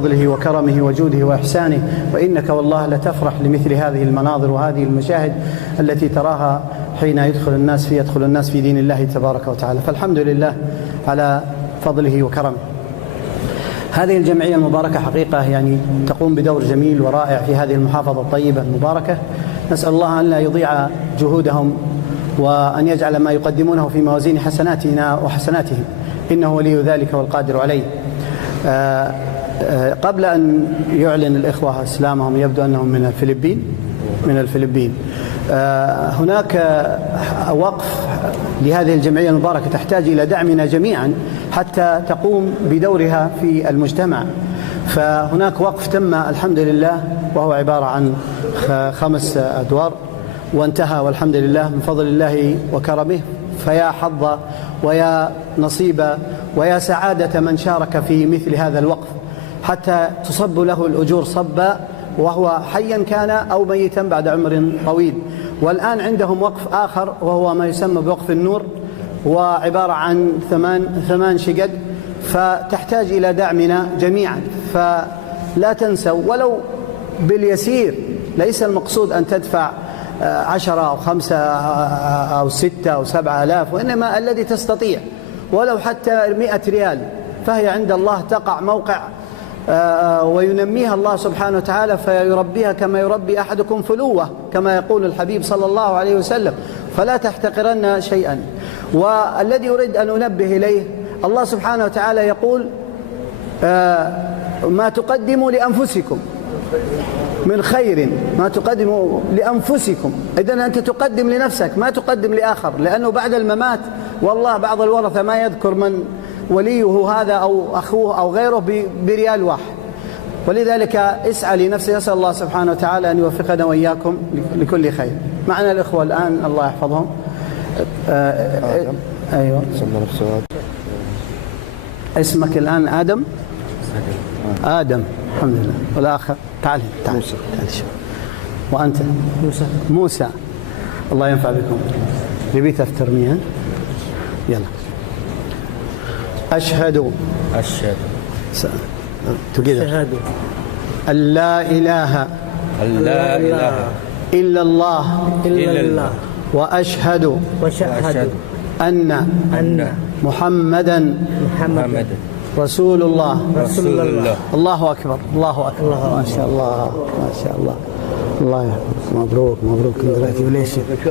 فضله وكرمه وجوده وإحسانه، وإنك والله لتفرح لمثل هذه المناظر وهذه المشاهد التي تراها حين يدخل الناس في دين الله تبارك وتعالى. فالحمد لله على فضله وكرمه. هذه الجمعية المباركة حقيقة يعني تقوم بدور جميل ورائع في هذه المحافظة الطيبة المباركة. نسأل الله أن لا يضيع جهودهم وأن يجعل ما يقدمونه في موازين حسناتنا وحسناتهم، إنه ولي ذلك والقادر عليه. قبل أن يعلن الإخوة إسلامهم، يبدو أنهم من الفلبين. هناك وقف لهذه الجمعية المباركة تحتاج إلى دعمنا جميعا حتى تقوم بدورها في المجتمع. فهناك وقف تم الحمد لله، وهو عبارة عن 5 أدوار، وانتهى والحمد لله من فضل الله وكرمه. فيا حظ ويا نصيب ويا سعادة من شارك في مثل هذا الوقف حتى تصب له الأجور صبا، وهو حيا كان أو ميتا بعد عمر طويل. والآن عندهم وقف آخر وهو ما يسمى بوقف النور، وعبارة عن 8 شقق، فتحتاج إلى دعمنا جميعا. فلا تنسوا ولو باليسير، ليس المقصود أن تدفع 10 أو 5 أو 6 أو 7 آلاف، وإنما الذي تستطيع، ولو حتى 100 ريال، فهي عند الله تقع موقع وينميها الله سبحانه وتعالى، فيربيها كما يربي أحدكم فلوة، كما يقول الحبيب صلى الله عليه وسلم. فلا تحتقرن شيئا. والذي أريد أن أنبه إليه، الله سبحانه وتعالى يقول ما تقدموا لأنفسكم من خير، ما تقدموا لأنفسكم. إذن أنت تقدم لنفسك، ما تقدم لآخر، لأنه بعد الممات والله بعض الورثة ما يذكر من وليه هذا أو أخوه أو غيره بريال واحد. ولذلك اسعى لنفسك. أسأل الله سبحانه وتعالى أن يوفقنا وإياكم لكل خير. معنا الإخوة الآن الله يحفظهم. أيوة. اسمك الآن آدم؟ آدم، الحمد لله. والآخر تعال. وأنت؟ موسى. الله ينفع بكم. ربيت أفترميها. يلا. أشهد أن لا إله إلا الله وأشهد أن محمدا رسول الله. الله أكبر. ما شاء الله. الله يحفظك. مبروك. congratulations.